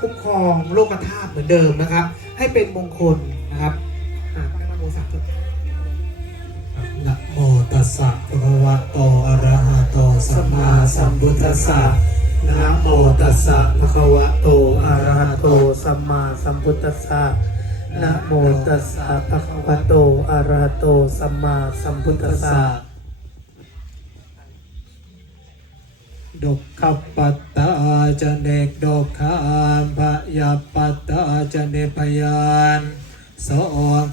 คุ้มครองโลกธาตุเหมือนเดิมนะครับ ให้เป็นมงคลนะครับนะโมสามจบนะโมตัสสะภะคะวะโตอะระหะโตสัมมาสัมพุทธัสสะนะโมตัสสะภะคะวะโตอะระหะโตสัมมาสัมพุทธัสสะนะโมตัสสะภะคะวะโตอะระหะโตสัมมาสัมพุทธัสสะ ดุขปัตตาจเนกดุขาพยาปัตตาจเนพยานโส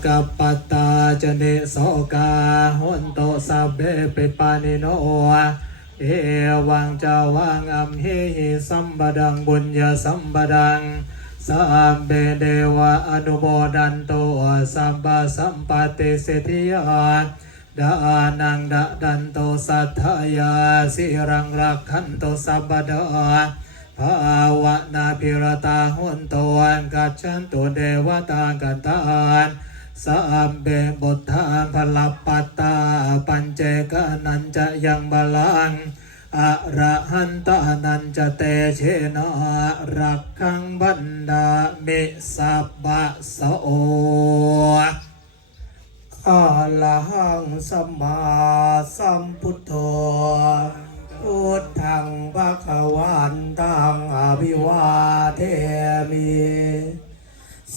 กัปปัตตาจเนโสกาหุนโตสัพเพปิปานิโนเอวังจาวังอัมหิสัมบดังบุญญาสัมบดังสัมเบเดวะอนุโมดันโตสัมปะสัมปติสิทธิยา ดานังดะดันโตสัทธายาสิรังรักขันโตสัพพดาภาวะนาพิรตาหุนโตอันกัจฉันตุเดวตากันตานสัมเบบุทธานพลปัตตาปัญเจกนันจะยังบาลังอะระหันตานันจะเตเชนะรักขังบันดาเมิสัพพะโส อะระหังสัมมาสัมพุทโธพุทธังภะคะวันตังอภิวาเทมิ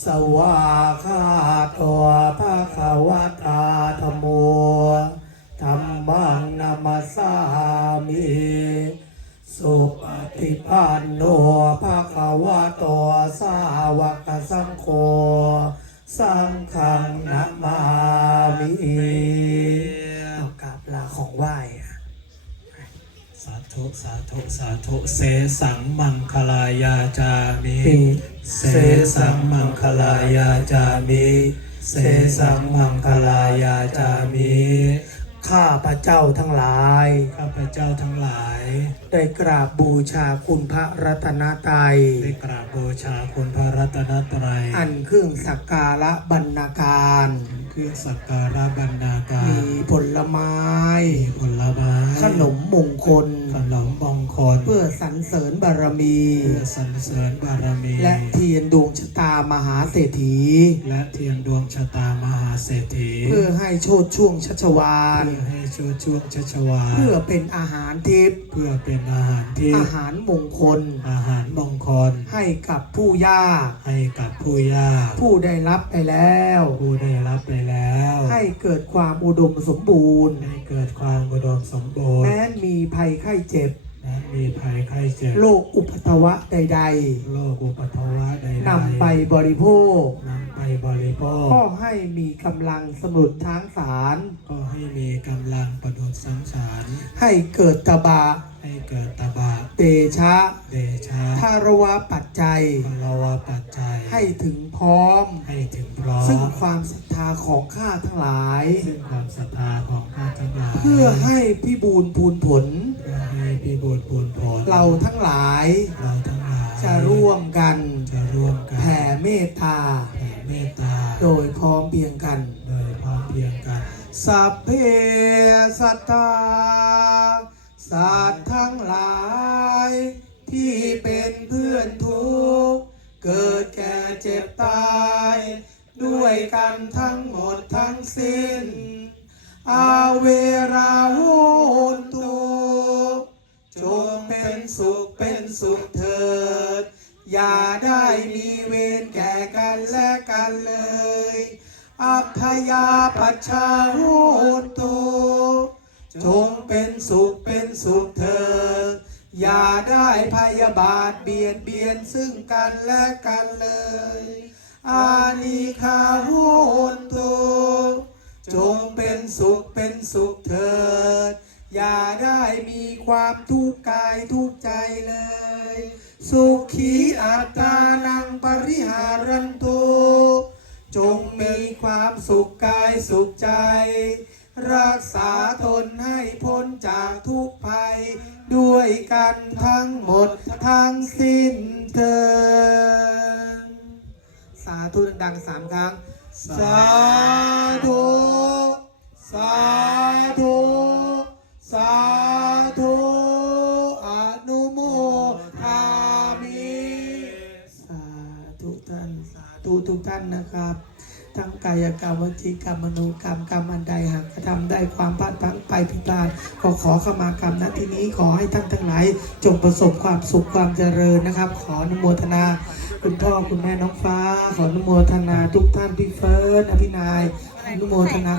สวาคาโตภะคะวะตาธมโมธัมมังนามัสสามิ สุปฏิปันโน มิเอากราบลาของไหว้อะสาธุสาธุสาธุเสสังมังคลายาจามิเสสังมังคลายาจามิเสสังมังคลายาจามิข้าพระเจ้าทั้งหลาย ข้าพระเจ้าทั้งหลาย ได้กราบบูชาคุณพระรัตนตรัย ได้กราบบูชาคุณพระรัตนตรัย อันเครื่องสักการะบรรณาการ เครื่องสักการะบรรณาการมีผลไม้ผลไม้ขนมมงคลขนมมงคลเพื่อสรรเสริญบารมี เพื่อสรรเสริญบารมี และเทียน ดวงชะตามหาเศรษฐี และเทียนดวงชะตามหาเศรษฐี เพื่อให้โชดช่วงชัชวาล เพื่อให้โชดช่วงชัชวาลเพื่อเป็นอาหารทิพย์เพื่อเป็นอาหารทิพย์อาหารมงคล อาหารมงคล ให้กับผู้ยากให้กับผู้ยากผู้ได้รับไปแล้ว ผู้ได้รับไปแล้ว ให้เกิดความอุดมสมบูรณ์ ให้เกิดความอุดมสมบูรณ์ แม้มีภัยไข้เจ็บแม้มีภัยไข้เจ็บโรคอุปัตวะใดๆโรคอุปัตวะใดๆนำไปบริโภค นำไปบริโภค ก็ให้มีกำลังสมุดทั้งสาร ก็ให้มีกำลังประดุษสังสาร ให้เกิดตบะให้เกิดตบะเตชะเดชะทารวะปัจจัยทารวะปัจจัย ให้ถึงพร้อม ให้ถึงพร้อม ซึ่งความศรัทธาของข้าทั้งหลาย ซึ่งความศรัทธาของข้าทั้งหลาย เพื่อให้พิบูลพูนผล เพื่อให้พิบูลพูนผล เราทั้งหลาย เราทั้งหลาย จะร่วมกัน จะร่วมกัน แผ่เมตตา แผ่เมตตา โดยพร้อมเพรียงกัน โดยพร้อมเพรียงกัน สัพเพสัตตาสัตว์ทั้งหลาย ที่เป็นเพื่อนทุกข์ เกิดแก่เจ็บตาย ด้วยกันทั้งหมดทั้งสิ้น อาเวราโหนตุจงเป็นสุขเป็นสุขเถิด อย่าได้มีเวรแก่กันและกันเลย อัพยาปัชชาโหนตุจงเป็นสุขเป็นสุขเถิด อย่าได้พยาบาทเบียดเบียนซึ่งกันและกันเลย อานิคาโหนตุจงเป็นสุขเป็นสุขเถิด อย่าได้มีความทุกข์กายทุกข์ใจเลย สุขีอัตตานังปริหารันตุจงมีความสุขกายสุขใจ รักษาตนให้พ้นจากทุกภัย ด้วยกันทั้งหมดทั้งสิ้นเถิดสาธุดังสามครั้ง สาธุ สาธุ สาธุอนุโมทามิ สาธุท่าน สาธุทุกท่านนะครับ ทั้งกายกรรมวจีกรรมมโนกรรมกรรมอันใดหากกระทำได้ความพลาดพลั้งไปผิดพลาดก็ขอขมากรรมณที่นี้ขอให้ท่านทั้งหลาย จงประสบความสุขความเจริญนะครับ ขออนุโมทนา คุณพ่อคุณแม่น้องฟ้า ขออนุโมทนาทุกท่านพี่เฟิร์นอภินายอนุโมทนา